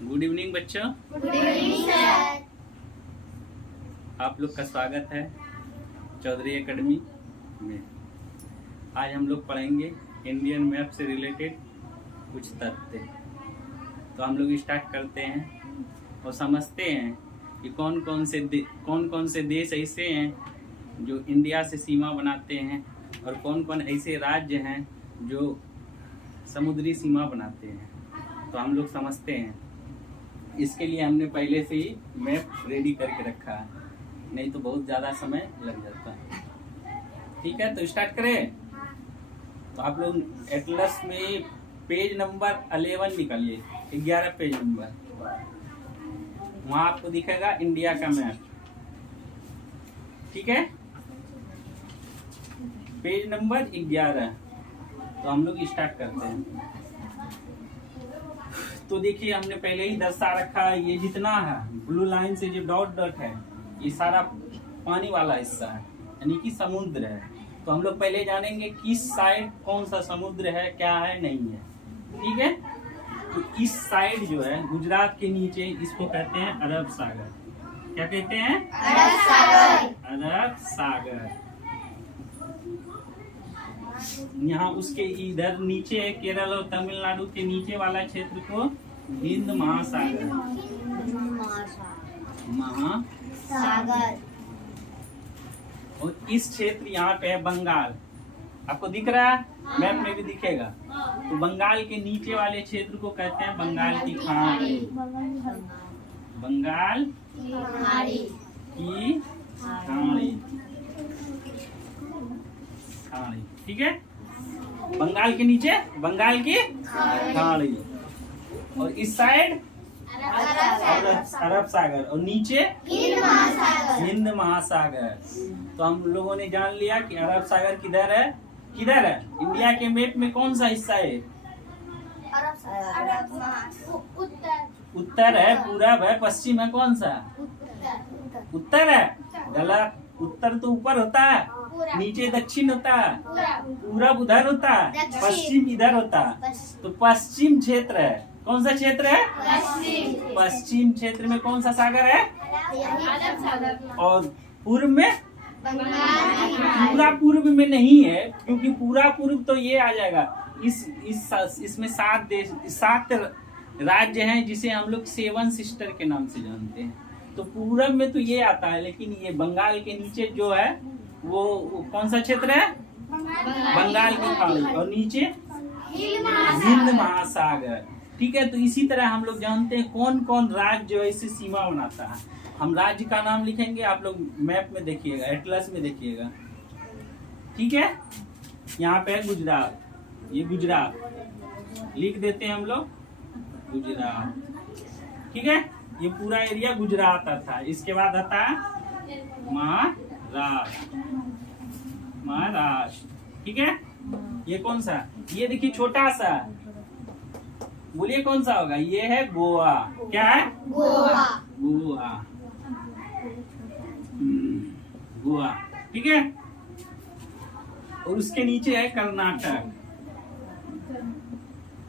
Good evening बच्चों। Good evening sir. आप लोग का स्वागत है चौधरी एकेडमी में। आज हम लोग पढ़ेंगे इंडियन मैप से रिलेटेड कुछ तथ्य। तो हम लोग स्टार्ट करते हैं और समझते हैं कि कौन कौन से देश ऐसे हैं जो इंडिया से सीमा बनाते हैं और कौन कौन ऐसे राज्य हैं जो समुद्री सीमा बनाते हैं। तो हम लोग समझते हैं। इसके लिए हमने पहले से ही मैप रेडी करके रखा है, नहीं तो बहुत ज़्यादा समय लग जाता है। ठीक है, तो स्टार्ट करें। तो आप लोग एटलस में पेज नंबर 11 निकालिए, 11 पेज नंबर। वहाँ आपको दिखेगा इंडिया का मैप। ठीक है, पेज नंबर 11। तो हम लोग स्टार्ट करते हैं। तो देखिए, हमने पहले ही दर्शा रखा है, ये जितना है ब्लू लाइन से जो डॉट डॉट है ये सारा पानी वाला हिस्सा है, यानी कि समुद्र है। तो हम लोग पहले जानेंगे किस साइड कौन सा समुद्र है, क्या है, नहीं है। ठीक है, तो इस साइड जो है गुजरात के नीचे, इसको कहते हैं अरब सागर। क्या कहते हैं? अरब सागर। अरब सागर। यहाँ उसके इधर नीचे है केरल और तमिलनाडु के नीचे वाला क्षेत्र को हिंद महासागर। सागर। और इस क्षेत्र यहाँ पे है बंगाल। आपको दिख रहा है? मैप में भी दिखेगा। तो बंगाल के नीचे वाले क्षेत्र को कहते हैं बंगाल की खाड़ी। बंगाल की खाड़ी। खाड़ी। ठीक है, बंगाल के नीचे बंगाल की खाड़ी। और इस साइड अरब सागर और नीचे हिंद महासागर। तो हम लोगों ने जान लिया कि अरब सागर किधर है। किधर है? इंडिया के मैप में कौन सा हिस्सा है? उत्तर है, पूरब है, पश्चिम है, कौन सा? उत्तर है। गलत। उत्तर तो ऊपर होता है, नीचे दक्षिण होता है, पूरब उधर होता है, पश्चिम इधर होता है। तो पश्चिम क्षेत्र है। कौन सा क्षेत्र है? पश्चिम क्षेत्र में कौन सा सागर है? और पूर्व में? पूरा पूर्व में नहीं है, क्योंकि पूरा पूर्व तो ये आ जाएगा। इसमें 7 राज्य हैं जिसे हम लोग 7 सिस्टर के नाम से जानते हैं। तो पूरब में तो ये आता है, लेकिन ये बंगाल के नीचे जो है वो कौन सा क्षेत्र है? बंगाल की खाड़ी। और नीचे हिंद महासागर। ठीक है, तो इसी तरह हम लोग जानते हैं कौन कौन राज्य जो ऐसे सीमा बनाता है। हम राज्य का नाम लिखेंगे, आप लोग मैप में देखिएगा, एटलस में देखिएगा। ठीक है, यहाँ पे है गुजरात। ये गुजरात लिख देते हैं हम लोग, गुजरात। ठीक है, ये पूरा एरिया गुजरात आता है। इसके बाद आता है महाराष्ट्र। ठीक है, ये कौन सा? ये देखिए छोटा सा, बोलिए कौन सा होगा? ये है गोवा। क्या है? गोवा। गोवा। गोवा। ठीक है, और उसके नीचे है कर्नाटक।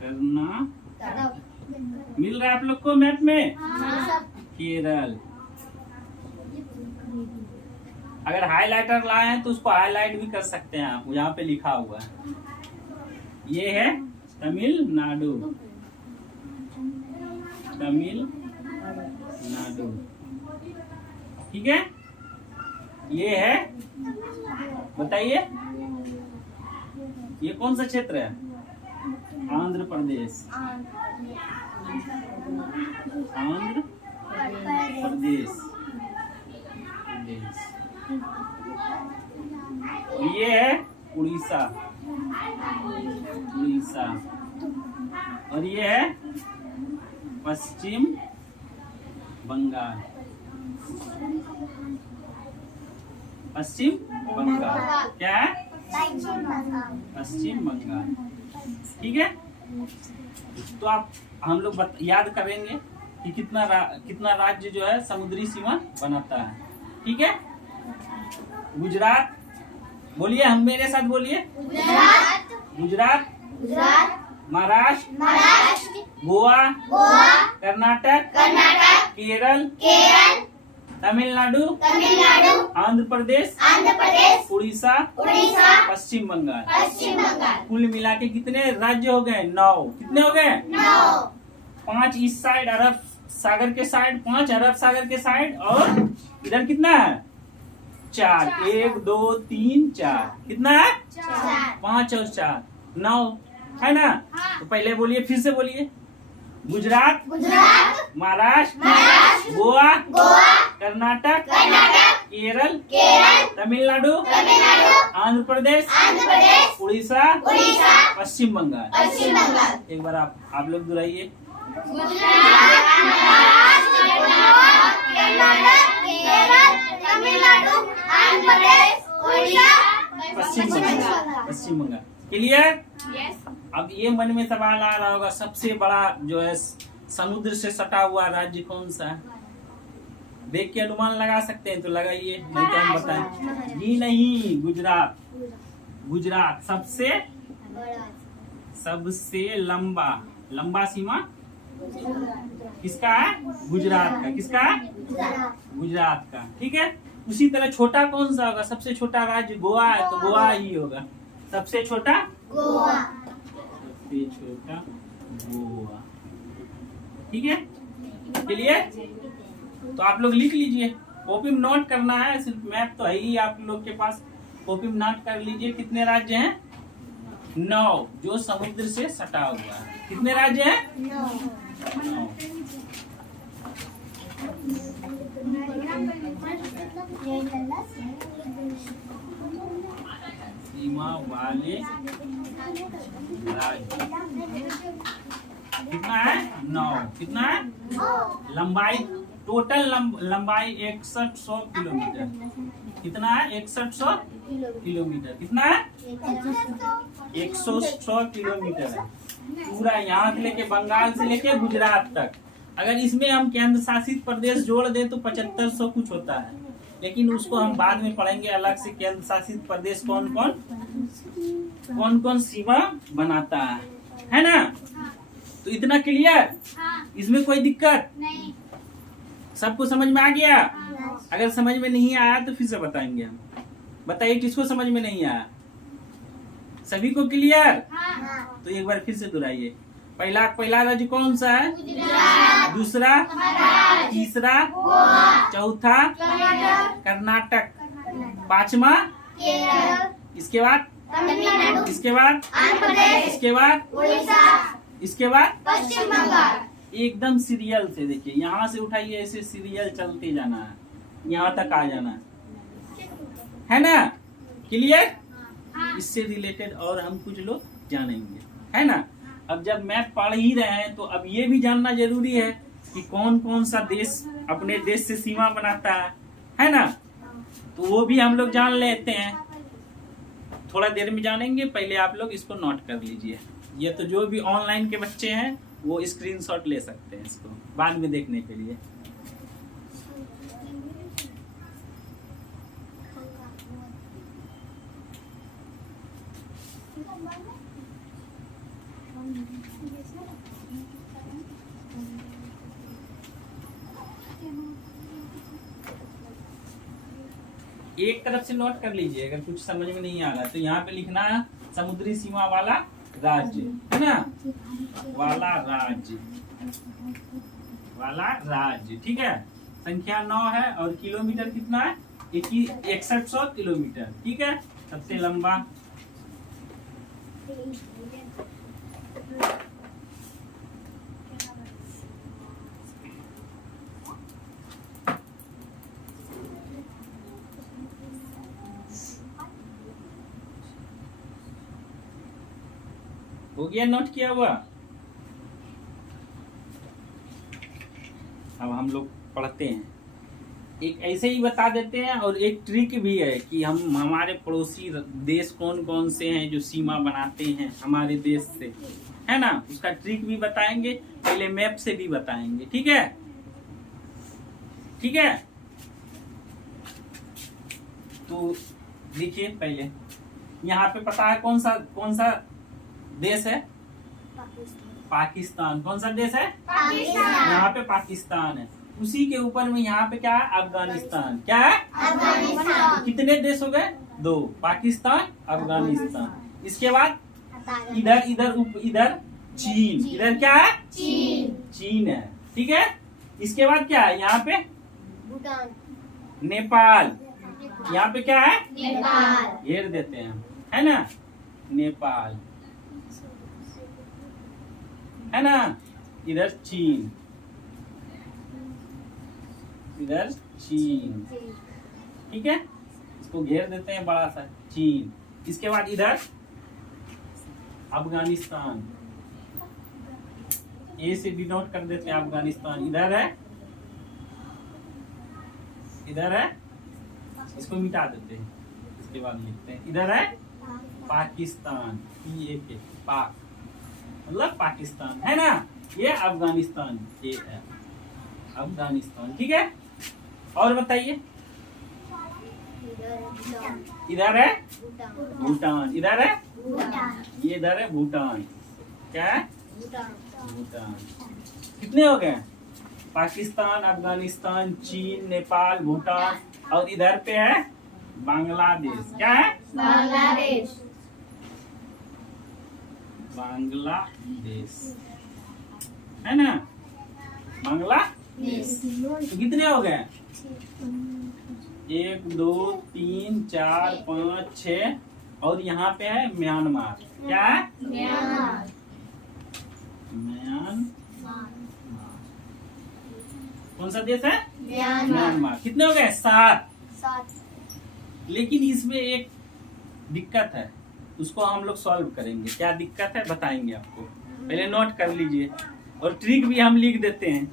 कर्नाटक मिल रहा है आप लोग को मैप में? केरल। अगर हाइलाइटर लाए हैं तो उसको हाईलाइट भी कर सकते हैं आप, यहाँ पे लिखा हुआ है। ये है तमिलनाडु। तमिलनाडु। ठीक है, ये है, बताइए ये कौन सा क्षेत्र है? आंध्र प्रदेश। आंध्र प्रदेश। ये है उड़ीसा। उड़ीसा। और ये है पश्चिम बंगाल। पश्चिम बंगाल। क्या है? पश्चिम बंगाल। ठीक है, तो आप हम लोग याद करेंगे कि कितना राज्य जो है समुद्री सीमा बनाता है। ठीक है, गुजरात बोलिए, हम मेरे साथ बोलिए। गुजरात, गुजरात, महाराष्ट्र, गोवा, गोवा, कर्नाटक, कर्नाटक, केरल, केरल, तमिलनाडु, तमिलनाडु, आंध्र प्रदेश, आंध्र प्रदेश, उड़ीसा, उड़ीसा, पश्चिम बंगाल। पश्चिम बंगाल। कुल मिला के कितने राज्य हो गए? 9। कितने हो गए? 9। 5 इस साइड अरब सागर के साइड, 5 अरब सागर के साइड, और इधर कितना है? 4। 1 2 3 4। कितना है? 5 और 4 9 है ना? तो पहले बोलिए, फिर से बोलिए। गुजरात, गुजरात, महाराष्ट्र, महाराष्ट्र, गोवा, गोवा, कर्नाटक, कर्नाटक, केरल, केरल, तमिलनाडु, तमिलनाडु, आंध्र प्रदेश, आंध्र प्रदेश, उड़ीसा, उड़ीसा, पश्चिम बंगाल। पश्चिम बंगाल। एक बार आप लोग दोहराइए। गुजरात, महाराष्ट्र, गोवा, कर्नाटक, केरल, तमिलनाडु, आंध्र प्रदेश, उड़ीसा, पश्चिम बंगाल। पश्चिम बंगाल। क्लियर? अब ये मन में सवाल आ रहा होगा, सबसे बड़ा जो है समुद्र से सटा हुआ राज्य कौन सा है? देख के अनुमान लगा सकते हैं तो लगाइए, नहीं तो हम बताएं। जी नहीं, गुजरात। गुजरात सबसे लंबा सीमा किसका है? गुजरात का। किसका है? गुजरात का। ठीक है। उसी तरह छोटा कौन सा होगा? सबसे छोटा राज्य गोवा है, तो गोवा ही होगा सबसे छोटा। गोवा। सबसे छोटा गोवा। ठीक है, क्लियर? तो आप लोग लिख लीजिए, कॉपी में नोट करना है। सिर्फ मैप तो है ही आप लोग के पास, कॉपी में नोट कर लीजिए। कितने राज्य हैं? 9, जो समुद्र से सटा हुआ है। कितने राज्य हैं? 9। सीमा वाले राज्य कितना है? 9। कितना है? लंबाई, टोटल लंबाई 6100 किलोमीटर। कितना है? 6100 किलोमीटर। कितना है? 100 किलोमीटर है पूरा, यहाँ से लेके बंगाल से लेके गुजरात तक। अगर इसमें हम केंद्र शासित प्रदेश जोड़ दें तो 7500 कुछ होता है, लेकिन उसको हम बाद में पढ़ेंगे अलग से। केंद्र शासित प्रदेश कौन कौन सीमा बनाता है ना? तो इतना क्लियर? इसमें कोई दिक्कत नहीं। सबको समझ में आ गया? अगर समझ में नहीं आया तो फिर से बताएंगे हम। बताइए किसको समझ में नहीं आया? सभी को क्लियर? तो एक बार फिर से दोहराइए। पहला राज्य कौन सा है? गुजरात, दूसरा, तीसरा, चौथा कर्नाटक, पांचवा केरल, इसके बाद, तमिलनाडु, इसके बाद, आंध्र प्रदेश, इसके बाद, उड़ीसा, इसके बाद। पश्चिम बंगाल। एकदम सीरियल से देखिए, यहाँ से उठाइए, ऐसे सीरियल चलते जाना है, यहाँ तक आ जाना है ना? क्लियर? इससे रिलेटेड और हम कुछ लोग जानेंगे, है ना? अब जब मैप पढ़ ही रहे हैं तो अब ये भी जानना जरूरी है कि कौन कौन सा देश अपने देश से सीमा बनाता है ना? तो वो भी हम लोग जान लेते हैं, थोड़ा देर में जानेंगे। पहले आप लोग इसको नोट कर लीजिए। ये तो जो भी ऑनलाइन के बच्चे हैं वो स्क्रीनशॉट ले सकते हैं इसको बाद में देखने के लिए। एक तरफ से नोट कर लीजिए, अगर कुछ समझ में नहीं आ रहा तो यहाँ पे लिखना है समुद्री सीमा वाला राज्य, है ना? वाला राज्य, ठीक है। संख्या 9 है और किलोमीटर कितना है? 6100 किलोमीटर, ठीक है। सबसे लंबा हो गया, नोट किया हुआ। अब हम लोग पढ़ते हैं। एक ऐसे ही बता देते हैं और एक ट्रिक भी है कि हम हमारे पड़ोसी देश कौन कौन से हैं जो सीमा बनाते हैं हमारे देश से, है ना? उसका ट्रिक भी बताएंगे, पहले मैप से भी बताएंगे, ठीक है? ठीक है, तो देखिए पहले यहाँ पे पता है कौन सा देश है? पाकिस्तान। कौन सा देश है? पाकिस्तान। यहाँ पे पाकिस्तान है। उसी के ऊपर में यहाँ पे क्या है? अफगानिस्तान। क्या है? अफगानिस्तान। कितने देश हो गए? 2, पाकिस्तान अफगानिस्तान। इसके बाद इधर इधर चीन। इधर क्या है? चीन है। ठीक है। इसके बाद क्या है? यहाँ पे भूटान। नेपाल। यहाँ पे क्या है? नेपाल। घेर देते हैं हम, है ना? नेपाल है ना? इधर चीन, इधर चीन। ठीक है। इसको घेर देते हैं बड़ा सा, चीन। इसके बाद इधर अफगानिस्तान, ए से डिनोट कर देते हैं अफगानिस्तान। इधर है, इधर है, इसको मिटा देते हैं। इसके बाद लिखते हैं इधर है पाकिस्तान, PAK, पाक मतलब पाकिस्तान, है ना? ये अफगानिस्तान, ये है अफगानिस्तान। ठीक है। और बताइए, इधर है भूटान, इधर है, ये इधर है भूटान। क्या है? भूटान। कितने हो गए? पाकिस्तान, अफगानिस्तान, चीन, नेपाल, भूटान, और इधर पे है बांग्लादेश। क्या है? बांग्लादेश। बांग्लादेश, है ना? बांग्लादेश। तो कितने हो गए? 1 2 3 4 5 6, और यहाँ पे है म्यांमार। क्या है? म्यांमार। म्यांमार। कौन सा देश है? म्यांमार। म्यांमार। कितने हो गए? 7। 7। लेकिन इसमें एक दिक्कत है, उसको हम लोग सॉल्व करेंगे। क्या दिक्कत है बताएंगे आपको, पहले नोट कर लीजिए, और ट्रिक भी हम लिख देते हैं।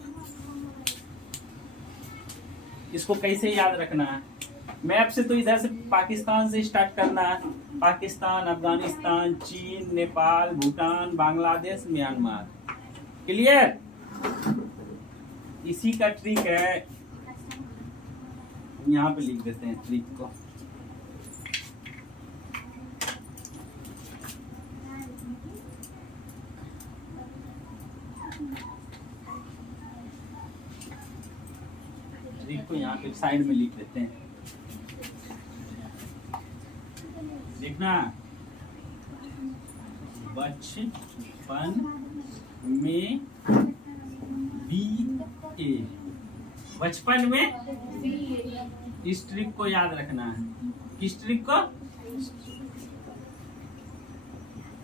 इसको कैसे याद रखना है? मैप से तो इधर से पाकिस्तान से स्टार्ट करना है। पाकिस्तान, अफगानिस्तान, चीन, नेपाल, भूटान, बांग्लादेश, म्यांमार। क्लियर? इसी का ट्रिक है, यहाँ पे लिख देते हैं ट्रिक को। ट्रिक को यहाँ पे साइड में लिख देते हैं। देखना, बचपन में BA, बचपन में, इस ट्रिक को याद रखना है। किस ट्रिक को?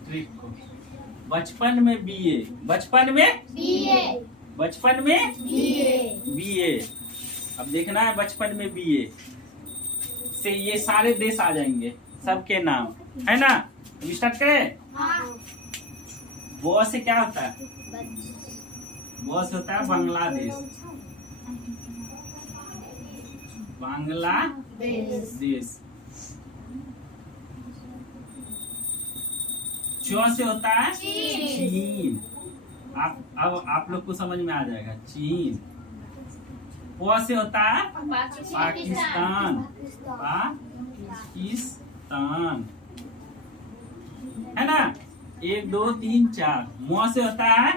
ट्रिक को। बचपन में BA, बचपन में BA। बचपन में BA। BA। अब देखना है, बचपन में BA से ये सारे देश आ जाएंगे, सबके नाम, है ना? अब स्टार्ट करें। वो से क्या होता है? वो से होता है बांग्लादेश। बांग्लादेश। चौ से होता है चीन। अब आप लोग को समझ में आ जाएगा, चीन। पौ से होता है पाकिस्तान। पाकिस्तान, है ना? 1 2 3 4। मौ से होता है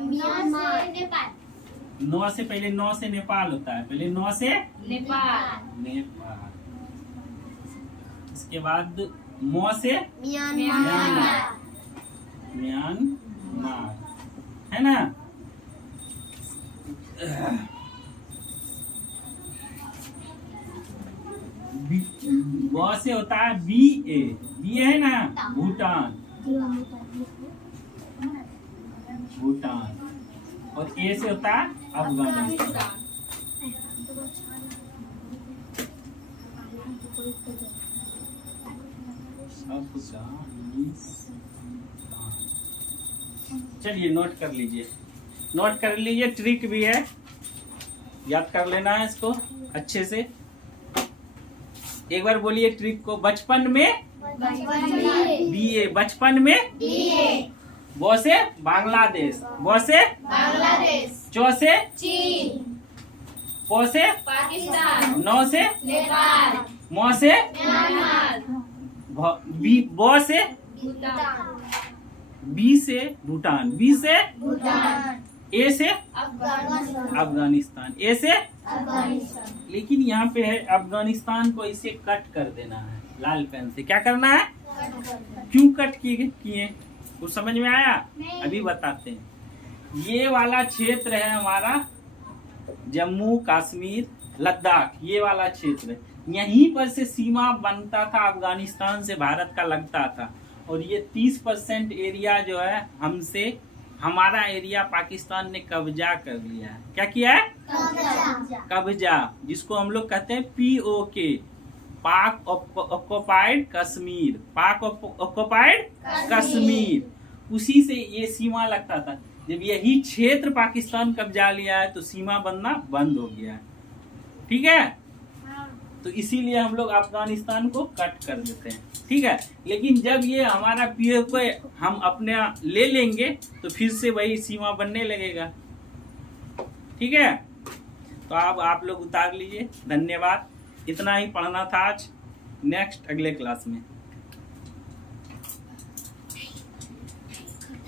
म्यांमार। नेपाल। 9 से, पहले 9 से नेपाल होता है, पहले 9 से नेपाल। नेपाल। इसके बाद मौ से म्यांमार। म्यांमार, है ना? ब से होता है BA, BA है ना? भूटान। भूटान। और A से होता है अफगानिस्तान। चलिए नोट कर लीजिए, नोट कर लीजिए। ट्रिक भी है, याद कर लेना है इसको अच्छे से। एक बार बोलिए ट्रिक को। बचपन में BA, बचपन में BA। वो से बांग्लादेश, वो से बांग्लादेश। चौ से चीन। पौ से पाकिस्तान। 9 से नेपाल। मौ से म्यांमार। बो से भूटान। बी से भूटान, बी से भूटान, ए से अफगानिस्तान, अफगानिस्तान, ए से अफगानिस्तान, लेकिन यहाँ पे है अफगानिस्तान को इसे कट कर देना है लाल पेन से। क्या करना है? क्यों कट किए कुछ समझ में आया? अभी बताते हैं। ये वाला क्षेत्र है हमारा जम्मू कश्मीर लद्दाख, ये वाला क्षेत्र है। यहीं पर से सीमा बनता था अफगानिस्तान से, भारत का लगता था। और ये 30% एरिया जो है हमसे, हमारा एरिया पाकिस्तान ने कब्जा कर लिया है। क्या किया है? कब्जा, जिसको हम लोग कहते हैं POK, पाक ऑक्युपाइड कश्मीर, पाक ऑक्युपाइड कश्मीर। उसी से ये सीमा लगता था। जब यही क्षेत्र पाकिस्तान कब्जा लिया है तो सीमा बनना बंद हो गया है। ठीक है, तो इसीलिए हम लोग अफगानिस्तान को कट कर देते हैं। ठीक है, लेकिन जब ये हमारा POK हम अपने ले लेंगे तो फिर से वही सीमा बनने लगेगा। ठीक है, तो अब आप लोग उतार लीजिए। धन्यवाद, इतना ही पढ़ना था आज। नेक्स्ट अगले क्लास में।